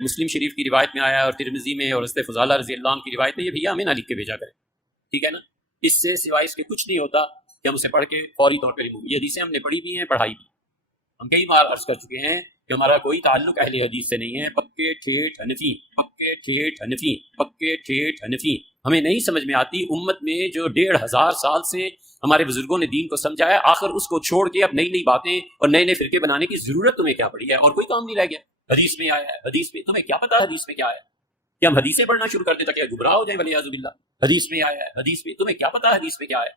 مسلم شریف کی روایت میں آیا ہے اور ترمذی میں اور حضرت فضالہ رضی اللہ عنہ کی روایت میں، یہ بھیا ہمیں نہ لکھ کے بھیجا کرے، ٹھیک ہے نا؟ اس سے سوائے اس کے کچھ نہیں ہوتا کہ ہم اسے پڑھ کے فوری طور پر یہ حدیثیں ہم نے پڑھی بھی ہیں، پڑھائی بھی۔ ہم کئی بار عرض کر چکے ہیں کہ ہمارا کوئی تعلق اہل حدیث سے نہیں ہے، پکے ٹھیٹ حنفی، پکے ٹھیٹ حنفی، پکے ٹھیٹ حنفی۔ ہمیں نہیں سمجھ میں آتی امت میں جو 1500 سال سے ہمارے بزرگوں نے دین کو سمجھا ہے، آخر اس کو چھوڑ کے اب نئی نئی باتیں اور نئے نئے فرقے بنانے کی ضرورت تمہیں کیا پڑی ہے؟ اور کوئی کام نہیں رہ گیا۔ حدیث میں آیا ہے، حدیث میں تمہیں کیا پتا حدیث میں کیا ہے؟ کہ ہم حدیثیں پڑھنا شروع کر دیں تاکہ گمراہ ہو جائیں ولیعاذ باللہ۔ حدیث میں آیا ہے، حدیث میں تمہیں کیا پتا حدیث میں کیا ہے؟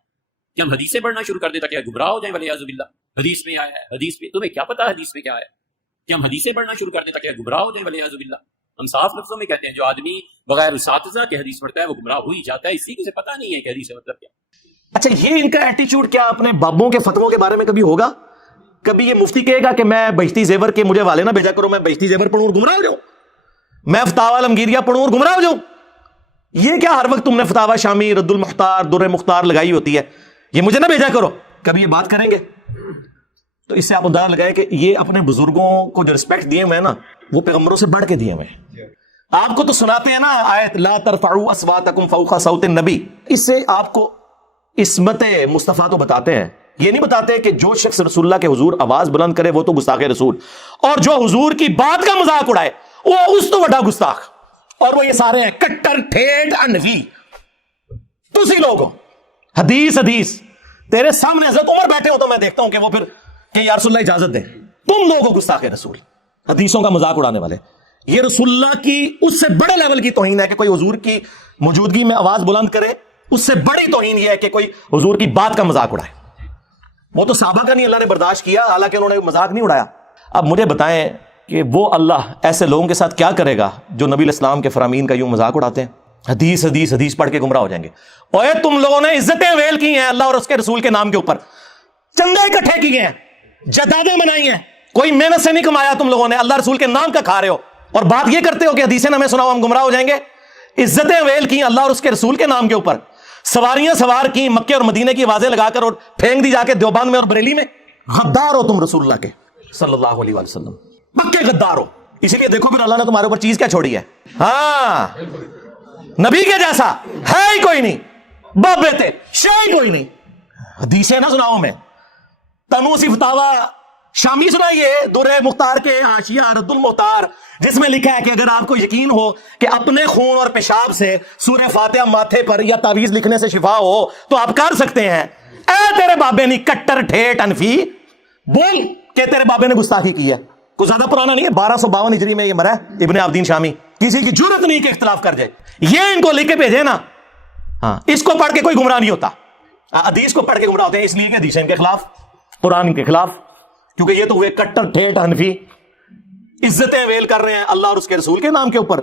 کہ ہم حدیثیں پڑھنا شروع کر دیں تاکہ گمراہ ہو جائیں ولیعاذ باللہ۔ حدیث میں آیا ہے، حدیث میں تمہیں کیا پتا حدیث میں کیا ہے؟ کہ ہم حدیثیں پڑھنا شروع کر دیں تاکہ گمراہ ہو جائیں ولیعاذ باللہ۔ ہم صاف لفظوں میں کہتے ہیں جو آدمی بغیر اساتذہ کے حدیث پڑھتا ہے وہ گمراہ ہو ہی جاتا ہے، اسی کو سے پتہ نہیں ہے کہ حدیث کا مطلب کیا۔ اچھا، یہ ان کا ایٹیچیوڈ کیا اپنے بابوں کے فتووں کے بارے میں کبھی ہوگا؟ کبھی یہ مفتی کہے گا کہ میں بہشتی زیور کے مجھے والے نہ بھیجا کرو، میں بہشتی زیور پڑھوں اور گمراہ ہو جاؤں، میں فتاوی عالمگیریہ پڑھوں اور گمراہ ہو جاؤں؟ یہ کیا ہر وقت تم نے فتاوی شامی، رد المختار، در مختار لگائی ہوتی ہے، یہ مجھے نہ بھیجا کرو؟ کبھی یہ بات کریں گے؟ تو اس سے آپ اندازہ لگائیں کہ یہ اپنے بزرگوں کو جو رسپیکٹ دیے ہوئے ہیں نا، وہ پیغمبروں سے بڑھ کے دیے ہوئے ہیں۔ آپ کو تو سناتے ہیں نا آیت لا ترفعوا اصواتکم فوق صوت النبی، اس سے آپ کو عصمت مصطفیٰ تو بتاتے ہیں، یہ نہیں بتاتے کہ جو شخص رسول اللہ کے حضور آواز بلند کرے وہ تو گستاخ رسول، اور جو حضور کی بات کا مذاق اڑائے وہ اس تو بڑا گستاخ۔ اور وہ یہ سارے ہیں کٹر ٹھیٹ انفی، تسی لوگ ہو۔ حدیث حدیث تیرے سامنے حضرت عمر بیٹھے ہو تو میں دیکھتا ہوں کہ وہ پھر کہ یا رسول اللہ اجازت دیں، تم لوگ ہو گستاخ رسول، حدیثوں کا مذاق اڑانے والے۔ یہ رسول اللہ کی اس سے بڑے لیول کی توہین ہے کہ کوئی حضور کی موجودگی میں آواز بلند کرے، اس سے بڑی توہین یہ ہے کہ کوئی حضور کی بات کا مذاق اڑائے۔ وہ تو صحابہ کا نہیں اللہ نے برداشت کیا، حالانکہ انہوں نے مذاق نہیں اڑایا۔ اب مجھے بتائیں کہ وہ اللہ ایسے لوگوں کے ساتھ کیا کرے گا جو نبی علیہ السلام کے فرامین کا یوں مذاق اڑاتے ہیں؟ حدیث حدیث حدیث پڑھ کے گمراہ ہو جائیں گے۔ اوے تم لوگوں نے عزتیں ویل کی ہیں اللہ اور اس کے رسول کے نام کے اوپر، چندے اکٹھے کیے ہیں، جدادیں بنائی ہیں، کوئی محنت سے نہیں کمایا تم لوگوں نے، اللہ رسول کے نام کا کھا رہے ہو، اور بات یہ کرتے ہو کہ حدیثیں نہ ہمیں سناؤ ہم گمراہ ہو جائیں گے۔ عزتیں ویل کی اللہ اور اس کے رسول کے نام کے اوپر، سواریاں سوار کی مکے اور مدینے کی آوازیں لگا کر اور پھینک دی جا کے دیوبند میں اور بریلی میں۔ غدار ہو تم رسول اللہ کے صلی اللہ علیہ وسلم، پکے غدار ہو۔ اسی لیے دیکھو پھر اللہ نے تمہارے اوپر چیز کیا چھوڑی ہے؟ ہاں، نبی کے جیسا ہے ہی کوئی نہیں، باپ بیٹے شے ہی کوئی نہیں۔ حدیثیں نہ سناؤ میں، تنوسی فتاوی شامی سنائیے، در مختار کے حاشیہ رد المختار، جس میں لکھا ہے کہ اگر آپ کو یقین ہو کہ اپنے خون اور پیشاب سے سورہ فاتحہ ماتھے پر یا تعویذ لکھنے سے شفا ہو تو آپ کر سکتے ہیں۔ اے تیرے بابے نہیں کٹر ٹھیٹ انفی، بول کہ تیرے بابے نے گستاخی کی ہے۔ کوئی زیادہ پرانا نہیں ہے، 1252 ہجری میں یہ مرا ہے ابن عابدین شامی، کسی کی جرت نہیں کہ اختلاف کر جائے۔ یہ ان کو لکھ کے بھیجے نا، ہاں، اس کو پڑھ کے کوئی گمراہ نہیں ہوتا۔ حدیث کو پڑھ کے گمراہ ہوتے ہیں اس لیے کہ حدیثیں ان کے خلاف، قرآن کے خلاف، کیونکہ یہ تو ہوئے کٹر ٹھیٹ حنفی، عزتیں ویل کر رہے ہیں اللہ اور اس کے رسول کے نام کے اوپر،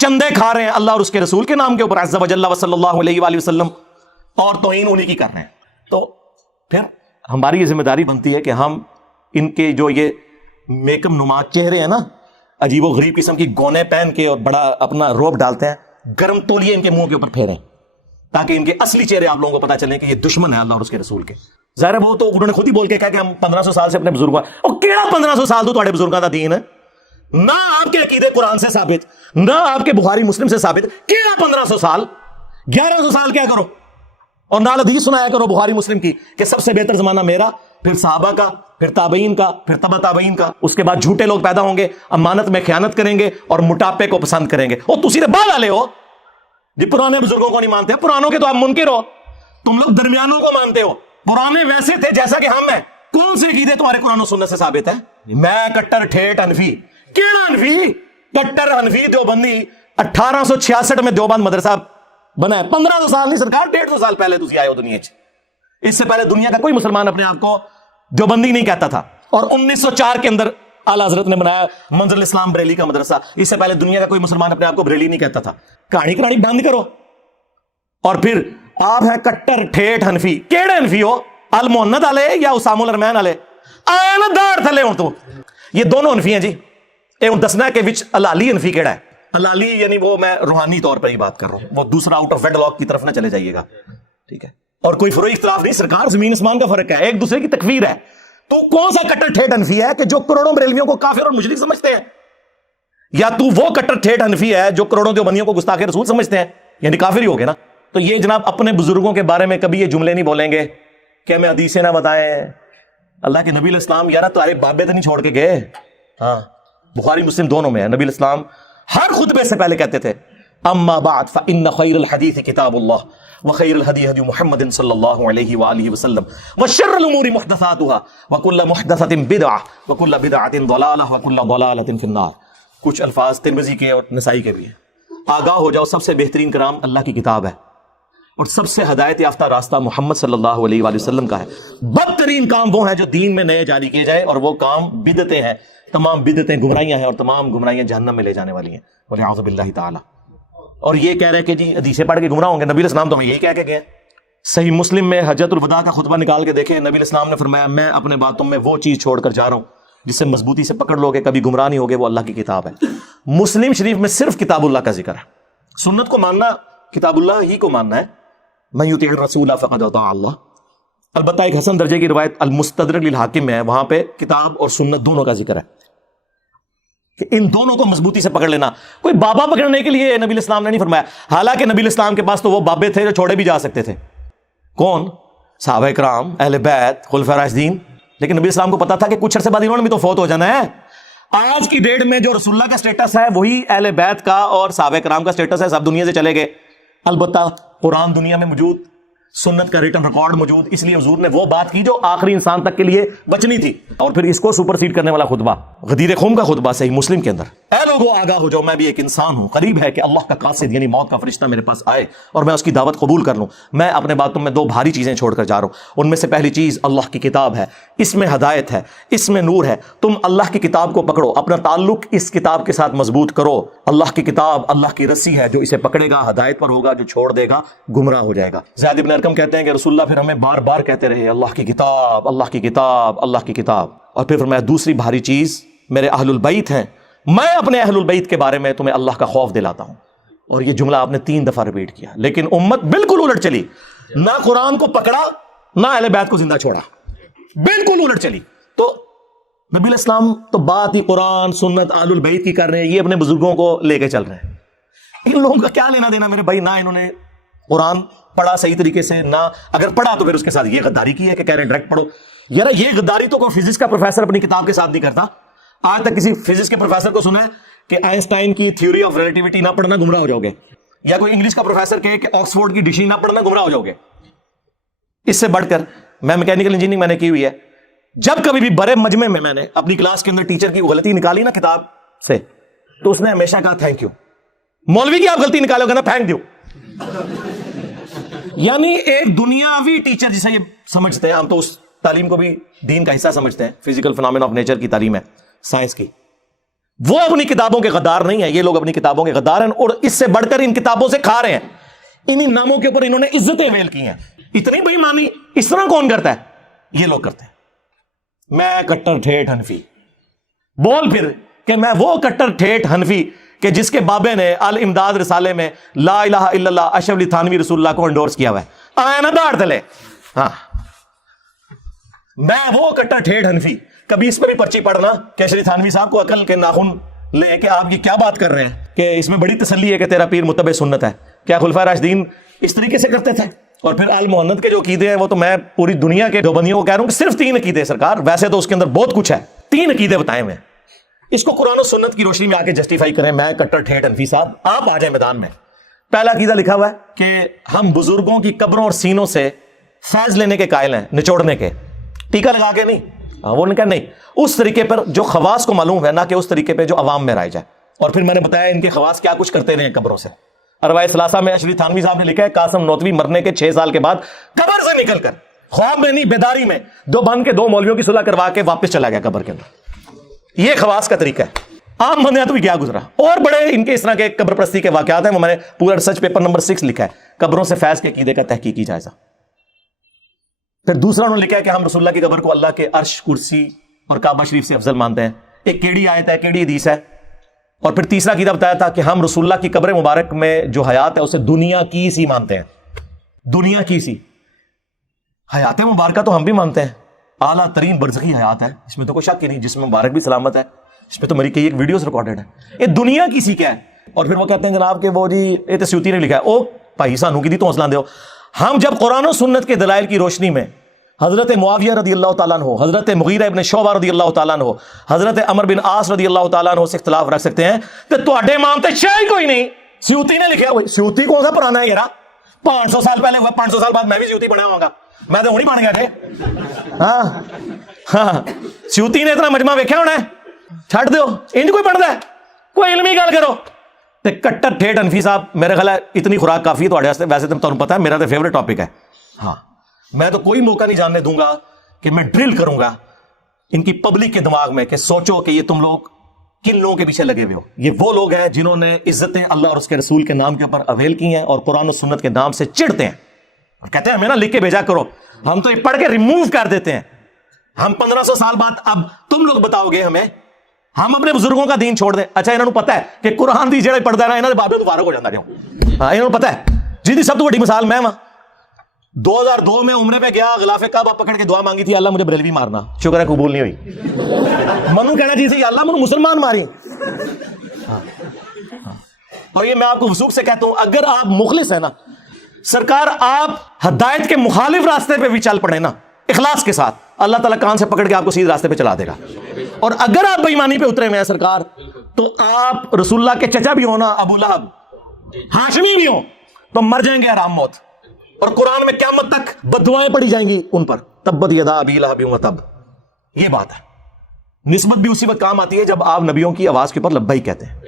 چندے کھا رہے ہیں اللہ اور اس کے رسول کے نام کے اوپر عز و جل صلی اللہ علیہ وآلہ وسلم، اور توہین انہی کی کر رہے ہیں۔ تو پھر ہماری یہ ذمہ داری بنتی ہے کہ ہم ان کے جو یہ میکم نما چہرے ہیں نا، عجیب و غریب قسم کی گونے پہن کے اور بڑا اپنا روب ڈالتے ہیں، گرم تولیے ان کے منہ کے اوپر پھیریں تاکہ ان کے اصلی چہرے آپ لوگوں کو پتہ چلیں کہ یہ دشمن ہے اللہ اور اس کے رسول کے۔ ظاہر ہے وہ تو انہوں نے خود ہی بول کے کہا کہ ہم 1500 سال سے اپنے بزرگوں، اور کیڑا 1500 سال تو تھوڑے بزرگوں کا دین ہے، نہ آپ کے عقیدے قرآن سے ثابت، نہ آپ کے بخاری مسلم سے ثابت، کیڑا 1500 سال، 1100 سال کیا کرو، اور نال حدیث سنایا کرو بخاری مسلم کی کہ سب سے بہتر زمانہ میرا، پھر صحابہ کا، پھر تابعین کا، پھر تبع تابعین کا، اس کے بعد جھوٹے لوگ پیدا ہوں گے، امانت میں خیانت کریں گے اور موٹاپے کو پسند کریں گے۔ اور تسی بعد والے ہو جی پرانے بزرگوں کو نہیں مانتے، پرانوں کے تو آپ منکر ہو، تم لوگ درمیانوں کو مانتے ہو، پرانے ویسے تھے جیسا کہ ہم ہیں۔ کون سے عقیدے تمہارے قرآن و سنت سے ثابت ہے؟ میں کٹر ٹھیٹ انفی، کیڑا انفی؟ کٹر انفی دیوبندی 1866 میں دیوبند مدرسہ بنا ہے، 1500 سال نہیں سرکار، 150 سال پہلے تسی آئے ہو دنیا چ۔ اس سے پہلے دنیا کا کوئی مسلمان اپنے آپ کو دیوبندی نہیں کہتا تھا، اور 1904 کے اندر اعلیٰ حضرت نے بنایا منزل اسلام بریلی کا مدرسہ۔ اس سے پہلے دنیا کا کوئی مسلمان اپنے آپ کو بریلی نہیں کہتا تھا۔ کہانی بند کرو، اور پھر آپ ہیں کٹر ٹھیٹ حنفی۔ کیڑے حنفی ہو؟ المحنت والے یا اسام الرحمن والے؟ آیا نا داڑ تھلے ہوں تو یہ دونوں حنفی ہیں جی۔ اے ہوں دسنا کہ وچ الالی حنفی کیڑا ہے؟ الالی یعنی وہ میں روحانی طور پر ہی بات کر رہا ہوں، وہ دوسرا آؤٹ آف ویڈ لاک کی طرف نہ چلے جائیے گا، ٹھیک ہے؟ اور کوئی فروئی اختلاف نہیں، سرکار زمین اسمان کا فرق ہے، ایک دوسرے کی تکفیر ہے۔ تو کون سا کٹر ٹھیٹ حنفی ہے کہ جو کروڑوں بریلویوں کو کافر اور مشرک سمجھتے ہیں؟ یا تو وہ کٹر ٹھیٹ حنفی ہے جو کروڑوں دیوبندیوں کو گستاخ رسول سمجھتے ہیں، یعنی کافر ہی ہو گئے نا. تو یہ جناب اپنے بزرگوں کے بارے میں کبھی یہ جملے نہیں بولیں گے کہ ہمیں حدیثیں نہ بتائیں. اللہ کے نبی علیہ السلام یار تمہارے بابے تو نہیں چھوڑ کے گئے. ہاں بخاری مسلم دونوں میں ہے. نبی علیہ السلام ہر خطبے سے پہلے کہتے تھے اما بعد فإن خیر الحدیث کتاب اللہ وخیر الہدی ہدی محمد صلی اللہ علیہ وآلہ وسلم وشر الامور محدثاتها وکل محدثۃ بدعہ وکل بدعۃ ضلالہ وکل ضلالۃ فی النار. کچھ الفاظ ترمذی کے اور نسائی کے بھی ہیں. آگاہ ہو جاؤ سب سے بہترین کلام اللہ کی کتاب ہے اور سب سے ہدایت یافتہ راستہ محمد صلی اللہ علیہ وآلہ وسلم کا ہے. بدترین کام وہ ہیں جو دین میں نئے جاری کیے جائیں اور وہ کام بدعتیں ہیں. تمام بدعتیں گمراہیاں ہیں اور تمام گمراہیاں جہنم میں لے جانے والی ہیں والعیاذ باللہ تعالی. اور یہ کہہ رہے کہ جی حدیثیں پڑھ کے گمراہ ہوں گے. نبی علیہ السلام تو ہمیں یہی کہہ کے گئے. صحیح مسلم میں حجۃ الوداع کا خطبہ نکال کے دیکھیں. نبی علیہ السلام نے فرمایا میں اپنے باتوں میں وہ چیز چھوڑ کر جا رہا ہوں جسے مضبوطی سے پکڑ لو گے کبھی گمراہ نہیں ہوگے. وہ اللہ کی کتاب ہے. مسلم شریف میں صرف کتاب اللہ کا ذکر ہے. سنت کو ماننا کتاب اللہ ہی کو ماننا ہے. من یطیع الرسول فقد اطاع اللہ. البتہ ایک حسن درجے کی روایت المستدرک للحاکم میں ہے, وہاں پہ کتاب اور سنت دونوں کا ذکر ہے کہ ان دونوں کو مضبوطی سے پکڑ لینا. کوئی بابا پکڑنے کے لیے نبی علیہ السلام نے نہیں فرمایا. حالانکہ نبی علیہ السلام کے پاس تو وہ بابے تھے جو چھوڑے بھی جا سکتے تھے. کون؟ صحابہ کرام, اہل بیت, خلفاء راشدین. لیکن نبی علیہ السلام کو پتا تھا کہ کچھ عرصے بعد انہوں نے بھی تو فوت ہو جانا ہے. آج کی ڈیٹ میں جو رسول اللہ کا سٹیٹس ہے وہی اہل بیت کا اور صحابہ کرام کا سٹیٹس ہے. سب دنیا سے چلے گئے. البتہ قرآن دنیا میں موجود, سنت کا ریٹن ریکارڈ موجود, اس لیے حضور نے وہ بات کی جو آخری انسان تک کے لیے بچنی تھی. اور پھر اس کو سپر سیڈ کرنے والا خطبہ غدیر خم کا خطبہ صحیح مسلم کے اندر. اے لوگوں آگاہ ہو جاؤ میں بھی ایک انسان ہوں. قریب ہے کہ اللہ کا قاصد یعنی موت کا فرشتہ میرے پاس آئے اور میں اس کی دعوت قبول کر لوں. میں اپنے باتوں میں دو بھاری چیزیں چھوڑ کر جا رہا ہوں. ان میں سے پہلی چیز اللہ کی کتاب ہے. اس میں ہدایت ہے, اس میں نور ہے. تم اللہ کی کتاب کو پکڑو, اپنا تعلق اس کتاب کے ساتھ مضبوط کرو. اللہ کی کتاب اللہ کی رسی ہے, جو اسے پکڑے گا ہدایت پر ہوگا, جو چھوڑ دے گا گمراہ ہو جائے گا. زید بن ارقم کہتے ہیں کہ رسول اللہ پھر ہمیں بار بار کہتے رہے اللہ کی کتاب, اللہ کی کتاب, اللہ کی کتاب. اور پھر فرمایا دوسری بھاری چیز میرے اہل البیت ہیں, میں اپنے اہل البیت کے بارے میں تمہیں اللہ کا خوف دلاتا ہوں. اور یہ جملہ آپ نے 3 دفعہ ریپیٹ کیا. لیکن امت بالکل الٹ چلی, نہ قرآن کو پکڑا نہ اہل بیت کو زندہ چھوڑا, بالکل الٹ چلی. تو نبی علیہ السلام تو بات ہی قرآن سنت اہل البیت کی کر رہے ہیں, یہ اپنے بزرگوں کو لے کے چل رہے ہیں. ان لوگوں کا کیا لینا دینا میرے بھائی؟ نہ انہوں نے قرآن پڑھا صحیح طریقے سے, نہ اگر پڑھا تو پھر اس کے ساتھ یہ غداری کی ہے کہ کہہ رہے ہیں ڈائریکٹ پڑھو. یار یہ غداری تو کوئی فزکس کا پروفیسر اپنی کتاب کے ساتھ نہیں کرتا. آج تک کسی فزکس کے پروفیسر کو سنا ہے کہ آئنسٹائن کی تھیوری آف ریلیٹیوٹی نہ پڑھنا گمراہ ہو جاؤ گے, یا کوئی انگلش کا پروفیسر کہے کہ آکسفورڈ کی ڈکشنری نہ پڑھنا گمراہ ہو جاؤ گے. اس سے بڑھ کر میں میکینیکل انجینئرنگ میں نے کی ہوئی ہے. جب کبھی بھی بڑے مجمع میں نے اپنی کلاس کے اندر ٹیچر کی غلطی نکالی نا کتاب سے, تو اس نے ہمیشہ کہا تھینک یو. مولوی کی آپ غلطی نکالو گے نا تھینک یو. یعنی ایک دنیاوی ٹیچر جسے یہ سمجھتے ہیں, ہم تو اس تعلیم کو بھی دین کا حصہ سمجھتے ہیں, فزیکل فنامنا آف نیچر کی تعلیم ہے, سائنس کی. وہ اپنی کتابوں کے غدار نہیں ہے, یہ لوگ اپنی کتابوں کے غدار ہیں اور اس سے بڑھ کر ان کتابوں سے کھا رہے ہیں. انہی ناموں کے اوپر انہوں نے عزتیں ویل کی ہیں. اتنی بے ایمانی اس طرح کون کرتا ہے؟ یہ لوگ کرتے ہیں. میں کٹر ٹھیٹ حنفی, بول پھر کہ میں وہ کٹر ٹھیٹ حنفی کہ جس کے بابے نے الامداد رسالے میں لا الہ الا اللہ اشرف علی تھانوی رسول اللہ کو انڈورس کیا ہوا ہے. آیا نا داڑ تلے. ہاں میں وہ کٹر ٹھیٹ حنفی. کبھی اس پر بھی پرچی پڑھنا کہ اشرف تھانوی صاحب کو عقل کے ناخن لے کہ آپ یہ کیا بات کر رہے ہیں, کہ اس میں بڑی تسلی ہے کہ تیرا پیر متبع سنت ہے. کیا خلفائے راشدین اس طریقے سے کرتے تھے؟ اور پھر آل محمد کے جو عقیدے ہیں وہ تو میں پوری دنیا کے دیوبندیوں کو کہہ رہا ہوں کہ صرف 3 عقیدے سرکار, ویسے تو اس کے اندر بہت کچھ ہے, 3 عقیدے بتائے ہوئے. اس کو قرآن و سنت کی روشنی میں آ کے جسٹیفائی کریں. میں کٹر ٹھیٹ حنفی صاحب, آپ آ جائیں میدان میں. پہلا عقیدہ لکھا ہوا ہے کہ ہم بزرگوں کی قبروں اور سینوں سے فیض لینے کے قائل ہیں, نچوڑنے کے, ٹیکا لگا کے نہیں. وہ نے کہا نہیں, اس طریقے پر جو خواص کو معلوم ہے, نہ کہ اس طریقے پہ جو عوام میں رائج ہے. اور پھر میں نے بتایا ان کے خواص کیا کچھ کرتے رہے قبروں سے. اربعہ ثلاثہ میں اشرف تھانوی صاحب نے لکھا ہے قاسم نوتوی مرنے کے 6 سال کے بعد قبر سے نکل کر, خواب میں نہیں بیداری میں, دیوبند کے 2 مولویوں کی صلح کروا کے واپس چلا گیا قبر کے اندر. یہ خواص کا طریقہ ہے. عام بندے تو بھی کیا گزرا. اور بڑے ان کے اس طرح کے قبر پرستی کے واقعات ہیں, وہ میں نے پورا ریسرچ پیپر نمبر 6 لکھا ہے, قبروں سے فیض کے عقیدے کا تحقیقی جائزہ. پھر دوسرا انہوں نے لکھا ہے کہ ہم رسول اللہ کی قبر کو اللہ کے عرش, کرسی اور کعبہ شریف سے افضل مانتے ہیں. ایک کیڑی آیت ہے, کیڑی حدیث ہے. اور پھر تیسرا عقیدہ بتایا تھا کہ ہم رسول اللہ کی قبر مبارک میں جو حیات ہے اسے دنیا کی سی مانتے ہیں. دنیا کی سی حیات مبارکہ تو ہم بھی مانتے ہیں, اعلیٰ ترین برزخی حیات ہے, اس میں تو کوئی شک ہی نہیں. جسم مبارک بھی سلامت ہے, اس پہ تو میری کئی ایک ویڈیوز ریکارڈڈ ہے. یہ دنیا کی سیکھ ہے. اور پھر وہ کہتے ہیں جناب کہ وہ جی یہ تو سیوطی نے لکھا ہے. او بھائی سانو کی دی تو حوصلہ دو. ہم جب قرآن و سنت کے دلائل کی روشنی میں حضرت معاویہ رضی اللہ تعالیٰ عنہ، حضرت مغیرہ ابن شعبہ رضی اللہ تعالیٰ عنہ، حضرت عمر بن عاص رضی اللہ تعالیٰ عنہ سے اختلاف رکھ سکتے ہیں تو تواڈے امام تے شے کوئی نہیں. سیوطی نے لکھا ہوئی. سیوطی کون سا پرانا ہے یارا؟ 500 سال پہلے ہوا. 500 سال بعد میں بھی سیوطی بنا ہوں گا. میں تو ہوں نہیں بن گیا تھے. ہاں سیوطی نے اتنا مجمع ویکھیا ہونا ہے. چھڈ دیو انج کوئی پڑھدا ہے. کوئی علمی گل کرو. تے کٹر ٹھیٹ انفی صاحب میرے خیال ہے اتنی خوراک کافی ہے تواڈے واسطے. ویسے تو تمہیں پتہ ہے میرا تو فیوریٹ ٹاپک ہے. ہاں میں تو کوئی موقع نہیں جاننے دوں گا کہ میں ڈرل کروں گا ان کی پبلک کے دماغ میں کہ سوچو کہ یہ تم لوگ کن لوگوں کے پیچھے لگے ہوئے ہو. یہ وہ لوگ ہیں جنہوں نے عزتیں اللہ اور اس کے رسول کے نام کے اوپر اویل کی ہیں اور قرآن و سنت کے نام سے چڑھتے ہیں اور کہتے ہیں ہمیں نا لکھ کے بھیجا کرو. ہم تو یہ پڑھ کے ریموو کر دیتے ہیں. ہم 1500 سال بعد اب تم لوگ بتاؤ گے ہمیں ہم اپنے بزرگوں کا دین چھوڑ دیں. اچھا انہوں نے پتا ہے کہ قرآن دی جڑے پڑھتا ہے نا انہوں نے بابے مبارک ہو جاتا جاؤ. ہاں انہوں نے پتا ہے. جی سب تو بڑی مثال میں وہاں 2002 میں عمرے پہ گیا. غلاف کعبہ پکڑ کے دعا مانگی تھی اللہ مجھے بریلوی مارنا. شکر ہے قبول نہیں ہوئی. منو کہنا چاہیے یا اللہ منو مسلمان ماری. اور یہ میں آپ کو وثوق سے کہتا ہوں اگر آپ مخلص ہیں نا سرکار آپ ہدایت کے مخالف راستے پہ بھی چل پڑے نا اخلاص کے ساتھ اللہ تعالیٰ کان سے پکڑ کے آپ کو سیدھے راستے پہ چلا دے گا. اور اگر آپ بے ایمانی پہ اترے ہوئے ہیں سرکار تو آپ رسول اللہ کے چچا بھی ہو نا ابو لہب ہاشمی بھی ہو تو مر جائیں گے آرام موت. اور قرآن میں قیامت تک بددعائیں پڑی جائیں گی ان پر. تبت یدا ابی لہب وتب. یہ بات ہے. نسبت بھی اسی وقت کام آتی ہے جب آپ نبیوں کی آواز کے اوپر لبیک کہتے ہیں.